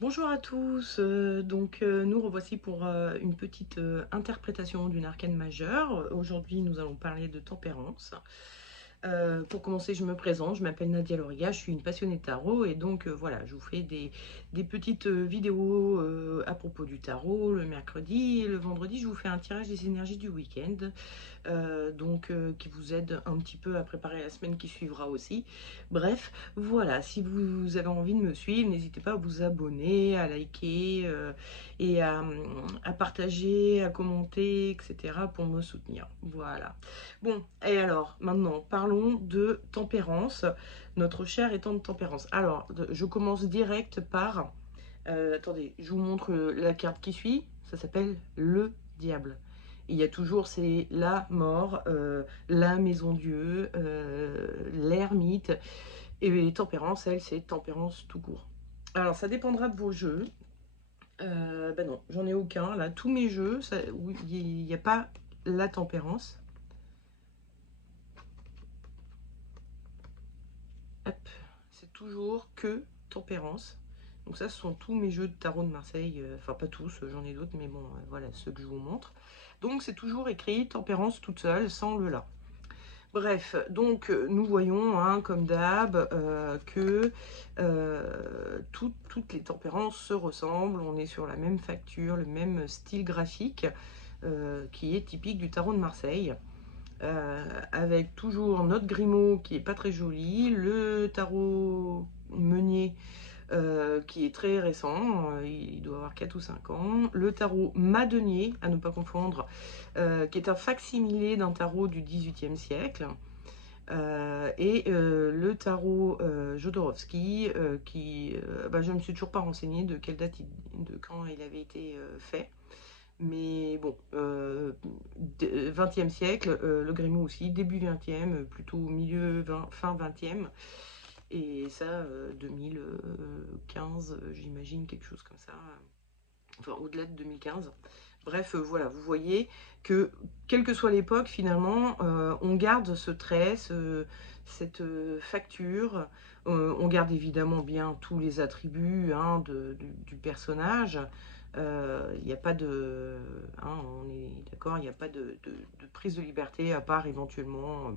Bonjour à tous, nous revoici pour une petite interprétation d'une arcane majeure. Aujourd'hui, nous allons parler de tempérance. Pour commencer, je me présente, je m'appelle Nadia Loriga, je suis une passionnée de tarot et donc voilà, je vous fais des petites vidéos à propos du tarot le mercredi et le vendredi, je vous fais un tirage des énergies du week-end. Qui vous aide un petit peu à préparer la semaine qui suivra aussi. Bref, voilà, si vous avez envie de me suivre, n'hésitez pas à vous abonner, à liker et à partager, à commenter, etc. pour me soutenir. Voilà. Bon, et alors, maintenant, parlons de tempérance, notre cher étant de tempérance. Alors, je commence direct par... attendez, je vous montre la carte qui suit. Ça s'appelle le diable. Il y a toujours, c'est la mort, la maison Dieu, l'ermite. Et tempérance, elle, c'est tempérance tout court. Alors, ça dépendra de vos jeux. Ben non, j'en ai aucun. Là, tous mes jeux, où il n'y a pas la tempérance. Hop, c'est toujours que tempérance. Donc ça, ce sont tous mes jeux de tarot de Marseille. Enfin, pas tous, j'en ai d'autres, mais bon, voilà, ceux que je vous montre. Donc c'est toujours écrit tempérance toute seule, sans le la. Bref, donc nous voyons, hein, comme d'hab, que toutes les tempérances se ressemblent. On est sur la même facture, le même style graphique qui est typique du tarot de Marseille. Avec toujours notre Grimaud qui est pas très joli, le tarot Meunier qui est très récent, il doit avoir 4 ou 5 ans, le tarot Madenier, à ne pas confondre, qui est un facsimilé d'un tarot du XVIIIe siècle, le tarot Jodorowsky, je ne me suis toujours pas renseignée de quelle date, de quand il avait été fait. Mais bon, 20e siècle, le Grimaud aussi, début 20e, plutôt milieu, fin 20e. Et ça, 2015, j'imagine, quelque chose comme ça. Enfin, au-delà de 2015. Bref, voilà, vous voyez que, quelle que soit l'époque, finalement, on garde ce trait, cette facture. On garde évidemment bien tous les attributs, hein, du personnage. Il n'y a pas de... Hein, on est d'accord, il n'y a pas de prise de liberté, à part éventuellement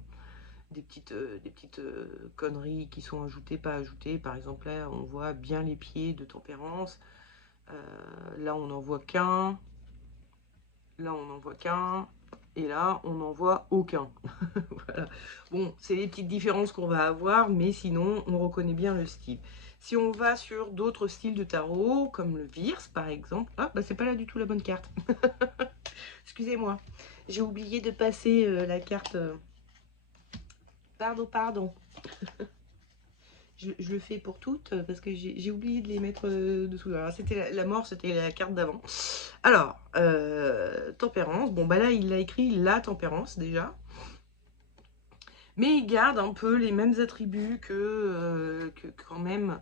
des petites conneries qui sont ajoutées, pas ajoutées. Par exemple, là, on voit bien les pieds de tempérance. Là, on n'en voit qu'un. Là, on n'en voit qu'un. Et là, on n'en voit aucun. Voilà. Bon, c'est les petites différences qu'on va avoir, mais sinon, on reconnaît bien le style. Si on va sur d'autres styles de tarot, comme le Virs, par exemple... Ah, bah c'est pas là du tout la bonne carte. Excusez-moi. J'ai oublié de passer la carte... Pardon, pardon. Je le fais pour toutes parce que j'ai oublié de les mettre dessous. Alors, c'était la mort, c'était la carte d'avant. Alors, tempérance. Bon, bah là, il a écrit la tempérance déjà. Mais il garde un peu les mêmes attributs que quand même.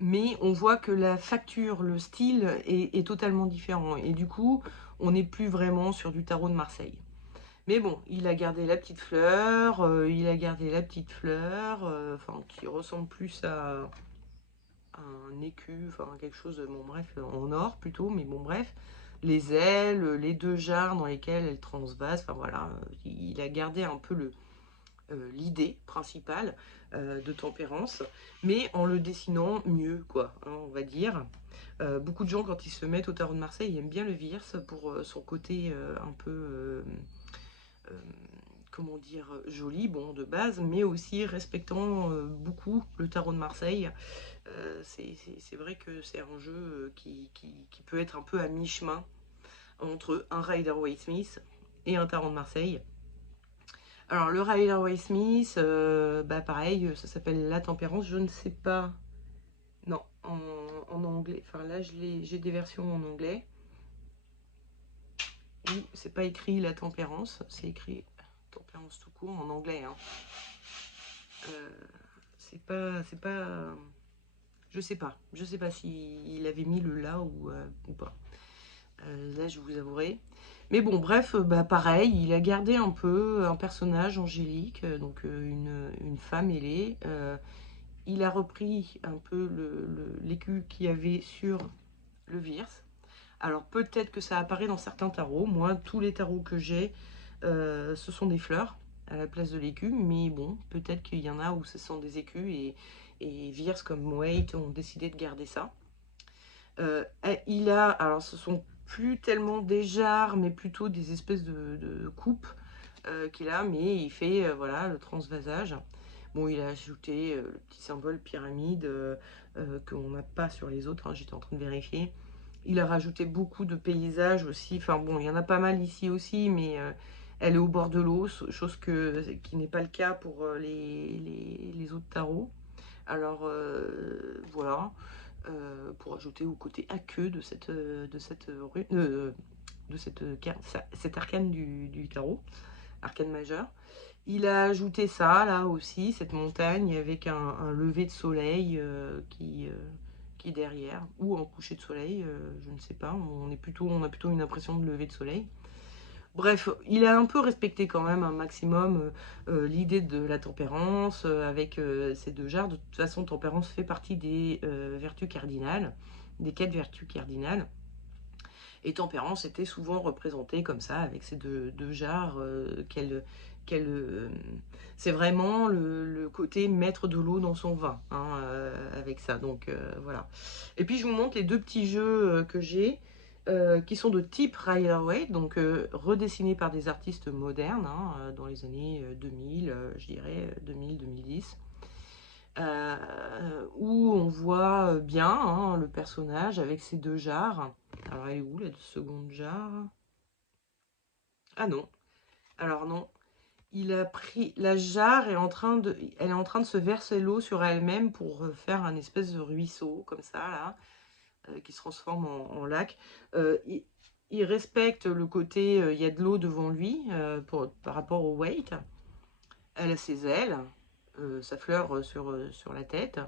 Mais on voit que la facture, le style est totalement différent. Et du coup, on n'est plus vraiment sur du tarot de Marseille. Mais bon, il a gardé la petite fleur, enfin, qui ressemble plus à un écu, enfin quelque chose, bon bref, en or plutôt, mais bon bref. Les ailes, les deux jarres dans lesquelles elle transvase, enfin voilà, il a gardé un peu l'idée principale de tempérance, mais en le dessinant mieux, quoi, hein, on va dire. Beaucoup de gens, quand ils se mettent au tarot de Marseille, ils aiment bien le Virs pour son côté un peu... euh, comment dire, joli, bon, de base, mais aussi respectant beaucoup le tarot de Marseille. C'est vrai que c'est un jeu qui peut être un peu à mi-chemin entre un Rider-Waite-Smith et un tarot de Marseille. Alors, le Rider-Waite-Smith, bah pareil, ça s'appelle La Tempérance, je ne sais pas... Non, en anglais. Enfin, là, j'ai des versions en anglais. Où c'est pas écrit La Tempérance, c'est écrit Tempérance tout court en anglais. Hein. C'est pas... Je sais pas s'il avait mis le là ou pas. Là, je vous avouerai. Mais bon, bref, bah pareil, il a gardé un peu un personnage angélique, une femme ailée. Il a repris un peu l'écu qu'il y avait sur le Virs. Alors peut-être que ça apparaît dans certains tarots. Moi, tous les tarots que j'ai, ce sont des fleurs à la place de l'écu. Mais bon, peut-être qu'il y en a où ce sont des écus et Virs comme Waite ont décidé de garder ça. Il a, alors ce sont plus tellement des jarres, mais plutôt des espèces de coupes qu'il a, mais il fait voilà le transvasage. Bon, il a ajouté le petit symbole pyramide qu'on n'a pas sur les autres, hein, j'étais en train de vérifier. Il a rajouté beaucoup de paysages aussi, enfin bon, il y en a pas mal ici aussi, mais elle est au bord de l'eau, chose qui n'est pas le cas pour les autres tarots. Alors voilà, pour ajouter au côté aqueux de cet arcane du tarot, arcane majeur. Il a ajouté ça, là aussi, cette montagne avec un lever de soleil qui est derrière, ou un coucher de soleil, je ne sais pas, on a plutôt une impression de lever de soleil. Bref, il a un peu respecté quand même un maximum l'idée de la tempérance avec ces deux jarres. De toute façon, tempérance fait partie des vertus cardinales, des 4 vertus cardinales. Et tempérance était souvent représentée comme ça, avec ces deux jarres c'est vraiment le côté mettre de l'eau dans son vin, hein, avec ça. Donc voilà. Et puis je vous montre les deux petits jeux que j'ai, qui sont de type Rider-Waite, donc redessinés par des artistes modernes, hein, dans les années 2000, je dirais 2000-2010. Où on voit bien hein, le personnage avec ses deux jarres. Alors elle est où la seconde jarre? Ah non, alors non. Il a pris la jarre est en train de, elle est en train de se verser l'eau sur elle-même pour faire un espèce de ruisseau comme ça là, qui se transforme en lac. Il respecte le côté, il y a de l'eau devant lui par rapport au weight. Elle a ses ailes, sa fleur sur la tête.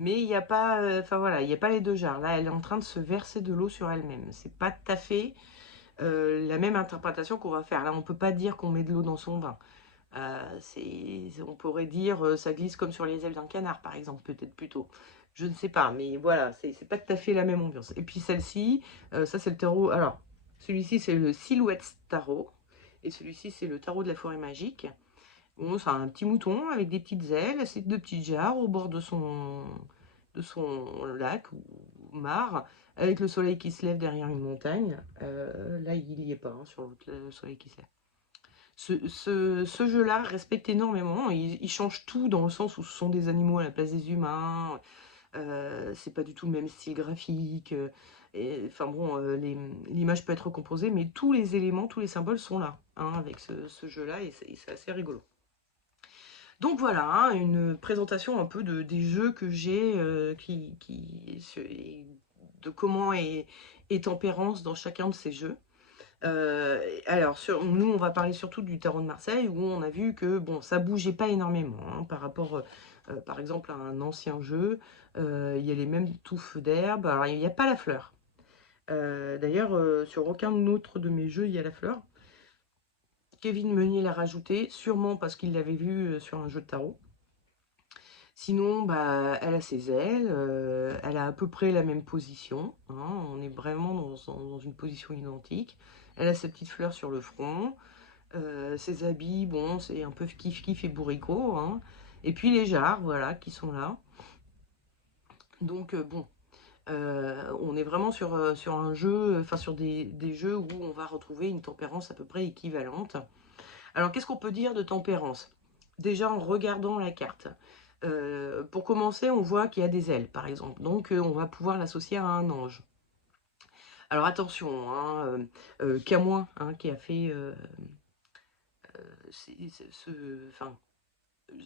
Mais il n'y a pas, enfin voilà, il n'y a pas les deux jarres. Là, elle est en train de se verser de l'eau sur elle-même. C'est pas tout à fait la même interprétation qu'on va faire. Là, on peut pas dire qu'on met de l'eau dans son vin. On pourrait dire ça glisse comme sur les ailes d'un canard, par exemple, peut-être plutôt. Je ne sais pas, mais voilà, c'est pas tout à fait la même ambiance. Et puis celle-ci, ça c'est le tarot. Alors, celui-ci c'est le Silhouette Tarot, et celui-ci c'est le tarot de la forêt magique. Bon, c'est un petit mouton avec des petites ailes, c'est deux petites jarres au bord de son lac ou mare, avec le soleil qui se lève derrière une montagne. Là, il n'y est pas, hein, sur le soleil qui se lève. Ce jeu-là respecte énormément. Il change tout dans le sens où ce sont des animaux à la place des humains. C'est pas du tout le même style graphique. Enfin bon, l'image peut être recomposée, mais tous les éléments, tous les symboles sont là, hein, avec ce jeu-là, et c'est assez rigolo. Donc voilà, hein, une présentation un peu des jeux que j'ai, de comment est Tempérance dans chacun de ces jeux. Alors, nous, on va parler surtout du tarot de Marseille, où on a vu que bon, ça bougeait pas énormément hein, par rapport, par exemple, à un ancien jeu. Il y a les mêmes touffes d'herbe. Alors, il n'y a pas la fleur. D'ailleurs, sur aucun autre de mes jeux, il y a la fleur. Kevin Meunier l'a rajouté, sûrement parce qu'il l'avait vu sur un jeu de tarot. Sinon, bah, elle a ses ailes, elle a à peu près la même position, hein, on est vraiment dans une position identique. Elle a sa petite fleur sur le front, ses habits, bon, c'est un peu kiff-kiff et bourricot, hein. Et puis les jarres, voilà, qui sont là. Donc, bon, on est vraiment sur un jeu, enfin sur des jeux où on va retrouver une tempérance à peu près équivalente. Alors, qu'est-ce qu'on peut dire de tempérance? Déjà, en regardant la carte. Pour commencer, on voit qu'il y a des ailes, par exemple. Donc, on va pouvoir l'associer à un ange. Alors, attention, hein, Camoin, hein, qui a fait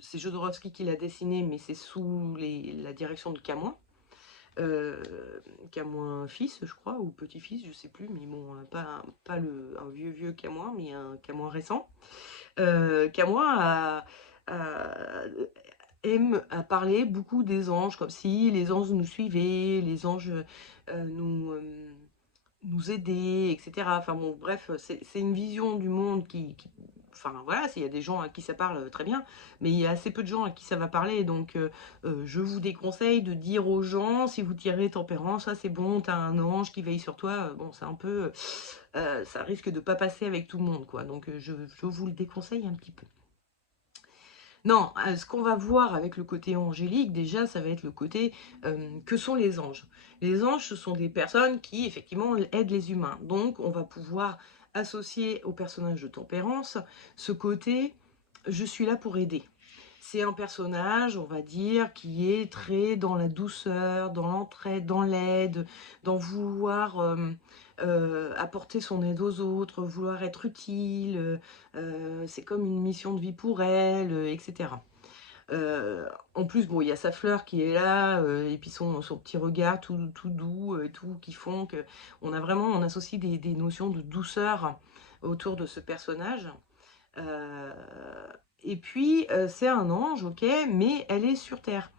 c'est Jodorowsky qui l'a dessiné, mais c'est sous la direction de Camoin. Camoin fils, je crois, ou petit-fils, je sais plus, mais bon, pas un vieux Camoin, mais un Camoin récent. Camoin aime à parler beaucoup des anges, comme si les anges nous suivaient, les anges nous aidaient, etc. Enfin bon, bref, c'est une vision du monde enfin voilà, s'il y a des gens à qui ça parle, très bien, mais il y a assez peu de gens à qui ça va parler, donc je vous déconseille de dire aux gens, si vous tirez tempérance, ça c'est bon, t'as un ange qui veille sur toi, bon c'est un peu, ça risque de pas passer avec tout le monde, quoi, donc je vous le déconseille un petit peu. Non, ce qu'on va voir avec le côté angélique, déjà, ça va être le côté que sont les anges. Les anges, ce sont des personnes qui, effectivement, aident les humains. Donc, on va pouvoir associer au personnage de Tempérance ce côté je suis là pour aider. C'est un personnage, on va dire, qui est très dans la douceur, dans l'entraide, dans l'aide, dans vouloir apporter son aide aux autres, vouloir être utile. C'est comme une mission de vie pour elle, etc. En plus, bon, il y a sa fleur qui est là, et puis son petit regard tout doux, tout qui font que on associe des notions de douceur autour de ce personnage. Euh, et puis, c'est un ange, ok, mais elle est sur Terre.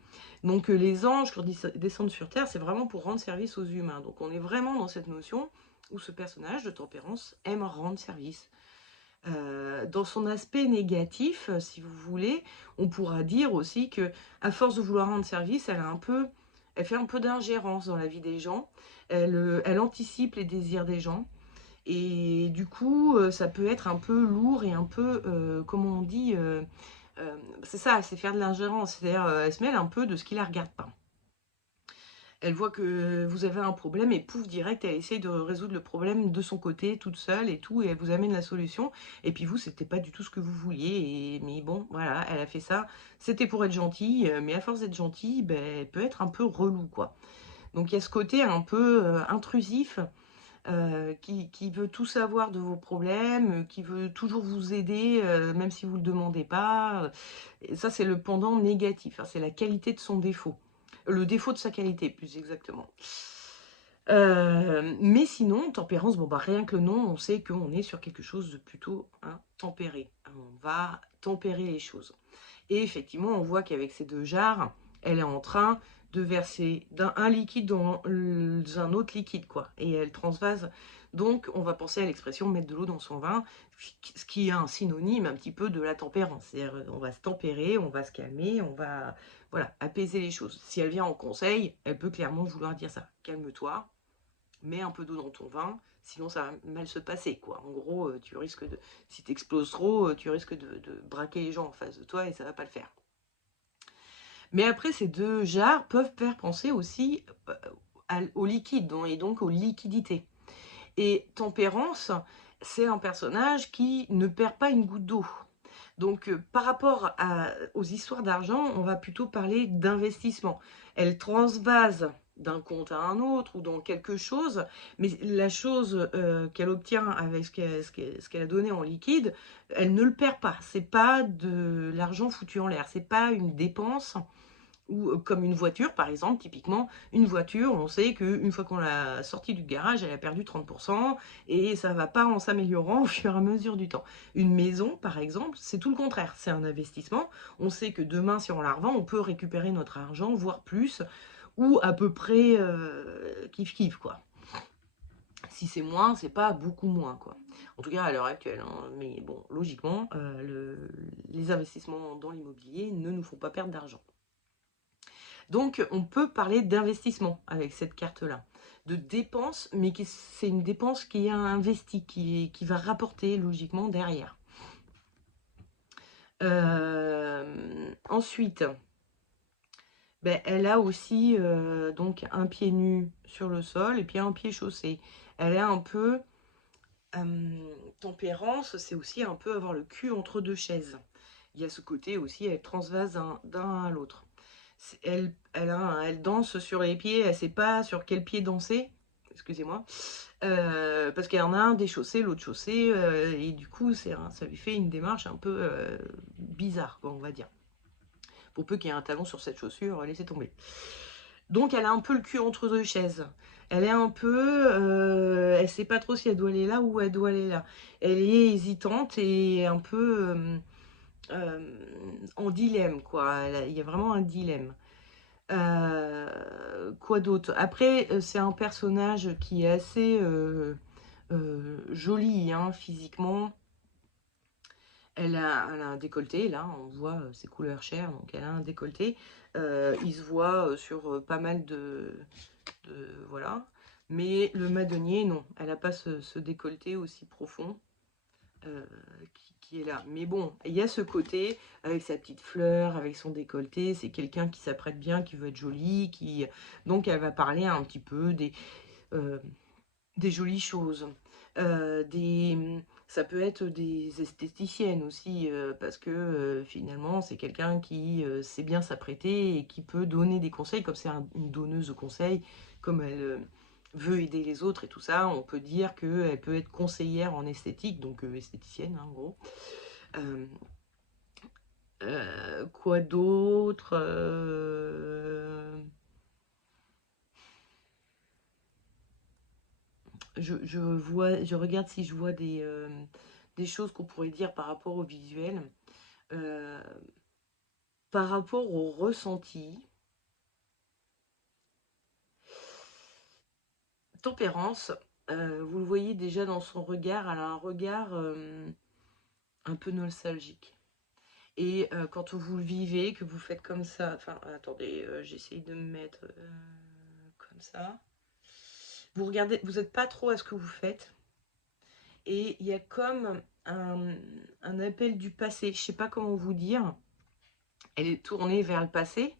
Donc, les anges, quand ils descendent sur Terre, c'est vraiment pour rendre service aux humains. Donc, on est vraiment dans cette notion où ce personnage de Tempérance aime rendre service. Dans son aspect négatif, si vous voulez, on pourra dire aussi que, à force de vouloir rendre service, elle fait un peu d'ingérence dans la vie des gens. Elle anticipe les désirs des gens. Et du coup, ça peut être un peu lourd et un peu, comment on dit, c'est ça, c'est faire de l'ingérence. C'est-à-dire, elle se mêle un peu de ce qui la regarde pas. Elle voit que vous avez un problème et pouf, direct, elle essaye de résoudre le problème de son côté, toute seule et tout, et elle vous amène la solution. Et puis vous, c'était pas du tout ce que vous vouliez. Mais bon, voilà, elle a fait ça. C'était pour être gentille, mais à force d'être gentille, ben, elle peut être un peu relou, quoi. Donc il y a ce côté un peu intrusif, qui veut tout savoir de vos problèmes, qui veut toujours vous aider, même si vous ne le demandez pas. Et ça, c'est le pendant négatif, hein, c'est la qualité de son défaut. Le défaut de sa qualité, plus exactement. Mais sinon, tempérance, bon, bah, rien que le nom, on sait qu'on est sur quelque chose de plutôt tempéré. On va tempérer les choses. Et effectivement, on voit qu'avec ces deux jarres, elle est en train de verser un liquide dans un autre liquide, quoi. Et elle transvase. Donc, on va penser à l'expression mettre de l'eau dans son vin, ce qui est un synonyme un petit peu de la tempérance. C'est-à-dire, on va se tempérer, on va se calmer, on va, voilà, apaiser les choses. Si elle vient en conseil, elle peut clairement vouloir dire ça. Calme-toi, mets un peu d'eau dans ton vin, sinon ça va mal se passer, quoi. En gros, tu risques de, si tu exploses trop, tu risques de braquer les gens en face de toi et ça va pas le faire. Mais après, ces deux jarres peuvent faire penser aussi au liquide, et donc aux liquidités. Et Tempérance, c'est un personnage qui ne perd pas une goutte d'eau. Donc, par rapport aux histoires d'argent, on va plutôt parler d'investissement. Elle transvase d'un compte à un autre ou dans quelque chose, mais la chose qu'elle obtient avec ce qu'elle a donné en liquide, elle ne le perd pas. C'est pas de l'argent foutu en l'air. C'est pas une dépense ou comme une voiture, par exemple, typiquement, une voiture, on sait qu'une fois qu'on l'a sortie du garage, elle a perdu 30% et ça ne va pas en s'améliorant au fur et à mesure du temps. Une maison, par exemple, c'est tout le contraire. C'est un investissement. On sait que demain, si on la revend, on peut récupérer notre argent, voire plus, ou à peu près kiff-kiff, quoi. Si c'est moins, c'est pas beaucoup moins, quoi. En tout cas, à l'heure actuelle. Hein. Mais bon, logiquement, les investissements dans l'immobilier ne nous font pas perdre d'argent. Donc, on peut parler d'investissement avec cette carte-là. De dépense, mais c'est une dépense qui est investie, qui va rapporter logiquement derrière. Ensuite, ben, elle a aussi donc un pied nu sur le sol et puis un pied chaussé. Elle est un peu... tempérance, c'est aussi un peu avoir le cul entre deux chaises. Il y a ce côté aussi, elle transvase d'un à l'autre. Elle danse sur les pieds, elle ne sait pas sur quel pied danser, excusez-moi, parce qu'il y en a un déchaussé, l'autre chaussé, et du coup, ça lui fait une démarche un peu bizarre, quoi, on va dire. Pour peu qu'il y ait un talon sur cette chaussure, laissez tomber. Donc, elle a un peu le cul entre deux chaises. Elle est un peu... elle sait pas trop si elle doit aller là ou elle doit aller là. Elle est hésitante et un peu en dilemme, quoi. Il y a vraiment un dilemme. Quoi d'autre? Après, c'est un personnage qui est assez joli, hein, physiquement. Elle a un décolleté, là, on voit ses couleurs chair, donc elle a un décolleté. Il se voit sur pas mal voilà. Mais le madonier, non, elle n'a pas ce décolleté aussi profond qui est là. Mais bon, il y a ce côté, avec sa petite fleur, avec son décolleté, c'est quelqu'un qui s'apprête bien, qui veut être jolie, donc elle va parler un petit peu euh, des jolies choses. Ça peut être des esthéticiennes aussi, parce que finalement, c'est quelqu'un qui sait bien s'apprêter et qui peut donner des conseils, comme c'est une donneuse de conseils, comme elle veut aider les autres et tout ça, on peut dire qu'elle peut être conseillère en esthétique, donc esthéticienne, hein, en gros. Euh, quoi d'autre je regarde si je vois des choses qu'on pourrait dire par rapport au visuel. Euh, Par rapport au ressenti, Tempérance, vous le voyez déjà dans son regard, elle a un regard un peu nostalgique. Et quand vous le vivez, que vous faites comme ça, enfin attendez, j'essaye de me mettre comme ça. Vous regardez, vous n'êtes pas trop à ce que vous faites. Et il y a comme un appel du passé, je ne sais pas comment vous dire. Elle est tournée vers le passé.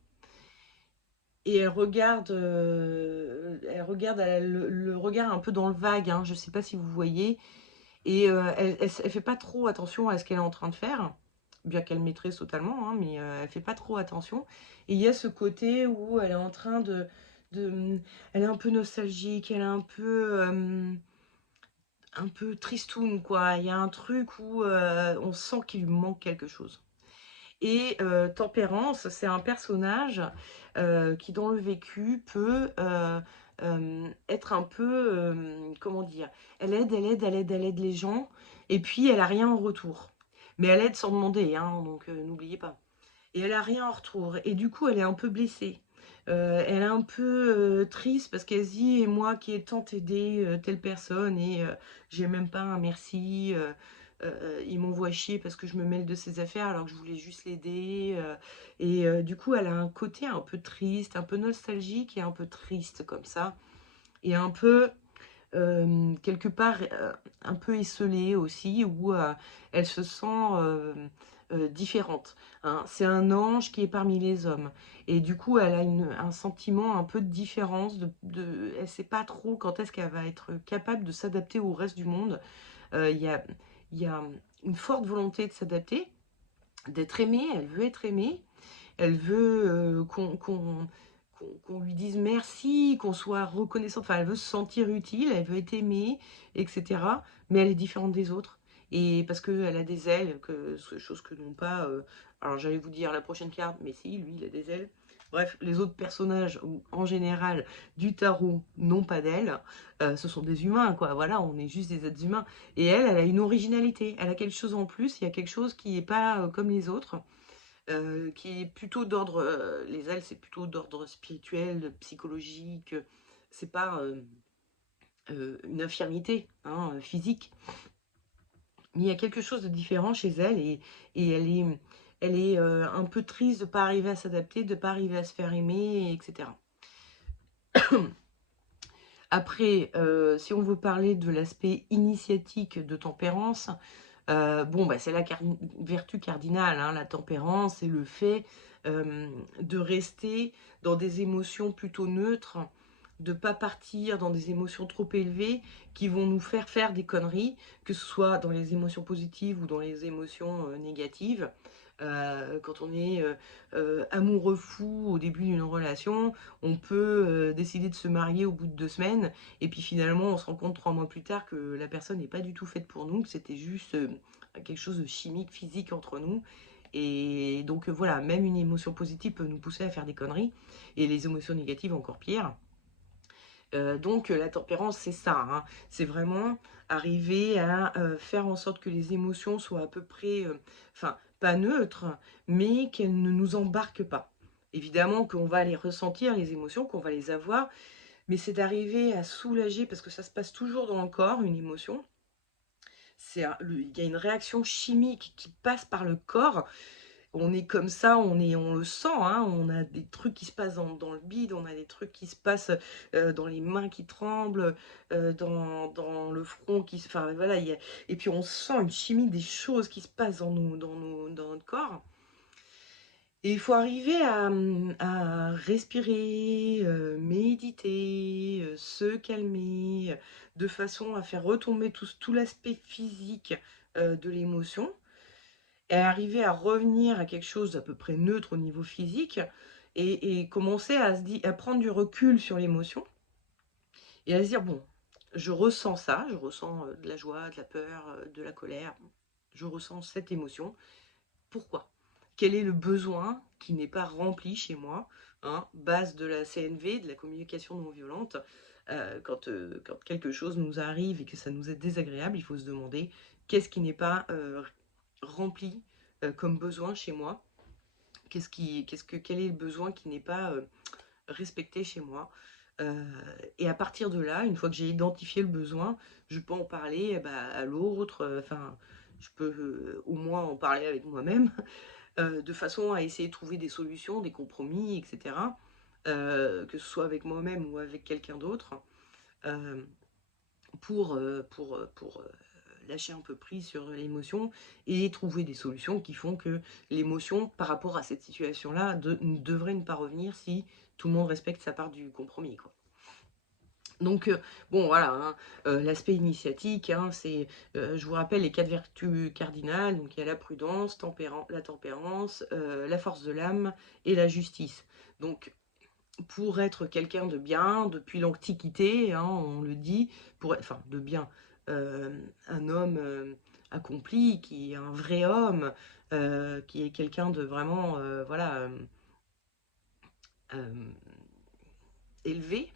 Et elle regarde le regard un peu dans le vague, hein, je ne sais pas si vous voyez. Et elle fait pas trop attention à ce qu'elle est en train de faire, bien qu'elle maîtrise totalement, hein, mais elle fait pas trop attention. Et il y a ce côté où elle est en train elle est un peu nostalgique, elle est un peu tristoun, quoi. Il y a un truc où on sent qu'il lui manque quelque chose. Et Tempérance, c'est un personnage qui, dans le vécu, peut être un peu, comment dire, elle aide les gens, et puis elle a rien en retour. Mais elle aide sans demander, hein, donc n'oubliez pas. Et elle a rien en retour, et du coup, elle est un peu blessée. Elle est un peu triste parce qu'elle se dit, et moi qui ai tant aidé telle personne, et j'ai même pas un merci. Il m'envoie chier parce que je me mêle de ses affaires alors que je voulais juste l'aider. Et du coup, elle a un côté un peu triste, un peu nostalgique et un peu triste comme ça. Et un peu, quelque part, un peu esselée aussi, où elle se sent différente, hein. C'est un ange qui est parmi les hommes. Et du coup, elle a un sentiment un peu de différence. Elle ne sait pas trop quand est-ce qu'elle va être capable de s'adapter au reste du monde. Il y a une forte volonté de s'adapter, d'être aimée, elle veut être aimée, elle veut qu'on lui dise merci, qu'on soit reconnaissant, enfin elle veut se sentir utile, elle veut être aimée, etc. Mais elle est différente des autres. Et parce qu'elle a des ailes, chose que n'ont pas. Alors j'allais vous dire la prochaine carte, mais si, lui il a des ailes. Bref, les autres personnages, en général, du tarot, n'ont pas d'ailes. Ce sont des humains, quoi. Voilà, on est juste des êtres humains. Et elle a une originalité. Elle a quelque chose en plus. Il y a quelque chose qui n'est pas comme les autres, qui est plutôt d'ordre. Les ailes, c'est plutôt d'ordre spirituel, psychologique. C'est pas une infirmité, hein, physique. Mais il y a quelque chose de différent chez elle, et elle est un peu triste de ne pas arriver à s'adapter, de ne pas arriver à se faire aimer, etc. Après, si on veut parler de l'aspect initiatique de Tempérance, bon, bah, c'est la vertu cardinale, hein, la tempérance, c'est le fait de rester dans des émotions plutôt neutres, de ne pas partir dans des émotions trop élevées qui vont nous faire faire des conneries, que ce soit dans les émotions positives ou dans les émotions négatives. Quand on est amoureux fou au début d'une relation, on peut décider de se marier au bout de 2 semaines, et puis finalement on se rend compte 3 mois plus tard que la personne n'est pas du tout faite pour nous, que c'était juste quelque chose de chimique, physique entre nous. Et donc voilà, même une émotion positive peut nous pousser à faire des conneries, et les émotions négatives encore pire. Donc la tempérance, c'est ça, hein. C'est vraiment arriver à faire en sorte que les émotions soient à peu près, enfin, pas neutres, mais qu'elles ne nous embarquent pas. Évidemment qu'on va les ressentir, les émotions, qu'on va les avoir, mais c'est d'arriver à soulager, parce que ça se passe toujours dans le corps, une émotion, il y a une réaction chimique qui passe par le corps. On est comme ça, on le sent, hein, on a des trucs qui se passent dans le bide, on a des trucs qui se passent dans les mains qui tremblent, dans le front qui se... Enfin voilà, et puis on sent une chimie des choses qui se passent dans notre corps. Et il faut arriver à respirer, méditer, se calmer, de façon à faire retomber tout l'aspect physique de l'émotion, et arriver à revenir à quelque chose d'à peu près neutre au niveau physique, et commencer à prendre du recul sur l'émotion, et à se dire, bon, je ressens ça, je ressens de la joie, de la peur, de la colère, je ressens cette émotion. Pourquoi? Quel est le besoin qui n'est pas rempli chez moi, hein, base de la CNV, de la communication non violente. Quand quelque chose nous arrive et que ça nous est désagréable, il faut se demander qu'est-ce qui n'est pas rempli comme besoin chez moi, quel est le besoin qui n'est pas respecté chez moi. Et à partir de là, une fois que j'ai identifié le besoin, je peux en parler à l'autre, enfin, je peux au moins en parler avec moi-même, de façon à essayer de trouver des solutions, des compromis, etc. Que ce soit avec moi-même ou avec quelqu'un d'autre, euh, pour lâcher un peu prise sur l'émotion et trouver des solutions qui font que l'émotion, par rapport à cette situation-là, devrait ne pas revenir si tout le monde respecte sa part du compromis, quoi. Donc, bon, voilà, hein, l'aspect initiatique, hein, c'est, je vous rappelle les 4 vertus cardinales. Donc, il y a la prudence, la tempérance, la force de l'âme et la justice. Donc, pour être quelqu'un de bien, depuis l'Antiquité, hein, on le dit, enfin, de bien, un homme accompli, qui est un vrai homme, qui est quelqu'un de vraiment, voilà, euh, élevé,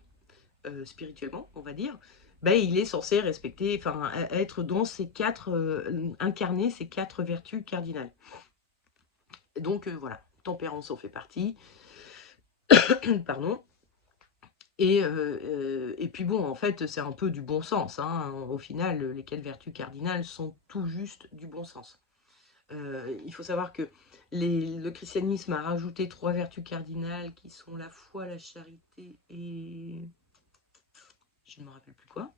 spirituellement, on va dire, ben, il est censé respecter, enfin, être dans ces quatre, incarner ces 4 vertus cardinales. Donc voilà, tempérance en fait partie, pardon. Et puis bon, en fait, c'est un peu du bon sens, hein. Au final, les 4 vertus cardinales sont tout juste du bon sens. Il faut savoir que le christianisme a rajouté 3 vertus cardinales qui sont la foi, la charité et... je ne me rappelle plus quoi,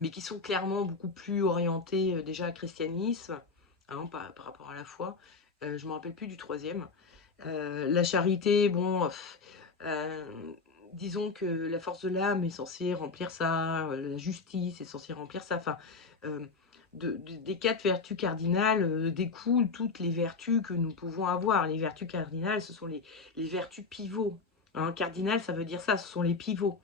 mais qui sont clairement beaucoup plus orientés déjà à christianisme, hein, par rapport à la foi. Je ne me rappelle plus du troisième. La charité, bon, euh, disons que la force de l'âme est censée remplir ça, la justice est censée remplir ça. Enfin, euh, des 4 vertus cardinales découlent toutes les vertus que nous pouvons avoir. Les vertus cardinales, ce sont les vertus pivots. Hein, cardinal, ça veut dire ça, ce sont les pivots.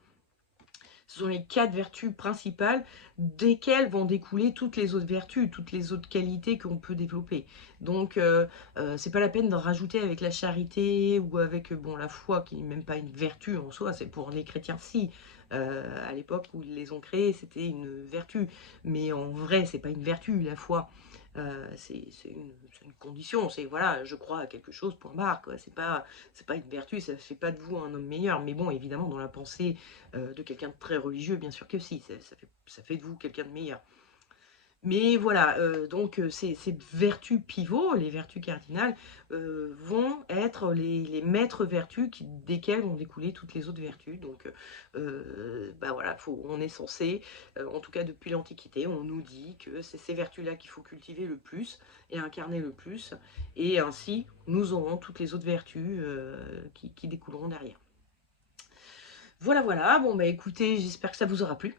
Ce sont les 4 vertus principales desquelles vont découler toutes les autres vertus, toutes les autres qualités qu'on peut développer. Donc, c'est pas la peine d'en rajouter avec la charité ou avec bon, la foi, qui n'est même pas une vertu en soi. C'est pour les chrétiens, si. À l'époque où ils les ont créés, c'était une vertu. Mais en vrai, c'est pas une vertu, la foi. C'est une condition. C'est voilà, je crois à quelque chose, point barre, quoi. C'est pas une vertu, ça fait pas de vous un homme meilleur. Mais bon, évidemment, dans la pensée de quelqu'un de très religieux, bien sûr que si, ça fait de vous quelqu'un de meilleur. Mais voilà, donc ces vertus pivots, les vertus cardinales, vont être les maîtres vertus desquelles vont découler toutes les autres vertus. Donc bah voilà, on est censé, en tout cas depuis l'Antiquité, on nous dit que c'est ces vertus-là qu'il faut cultiver le plus et incarner le plus. Et ainsi, nous aurons toutes les autres vertus qui découleront derrière. Voilà, voilà. Bon, bah écoutez, j'espère que ça vous aura plu.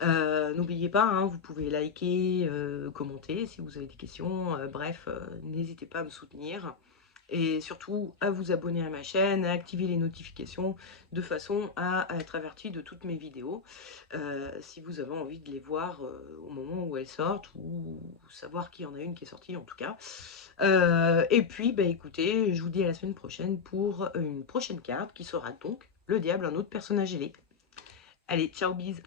N'oubliez pas, hein, vous pouvez liker, commenter si vous avez des questions. Bref, n'hésitez pas à me soutenir. Et surtout, à vous abonner à ma chaîne, à activer les notifications de façon à être averti de toutes mes vidéos. Si vous avez envie de les voir au moment où elles sortent, ou savoir qu'il y en a une qui est sortie en tout cas. Et puis, bah écoutez, je vous dis à la semaine prochaine pour une prochaine carte qui sera donc le diable, un autre personnage ailé. Allez, ciao, bise.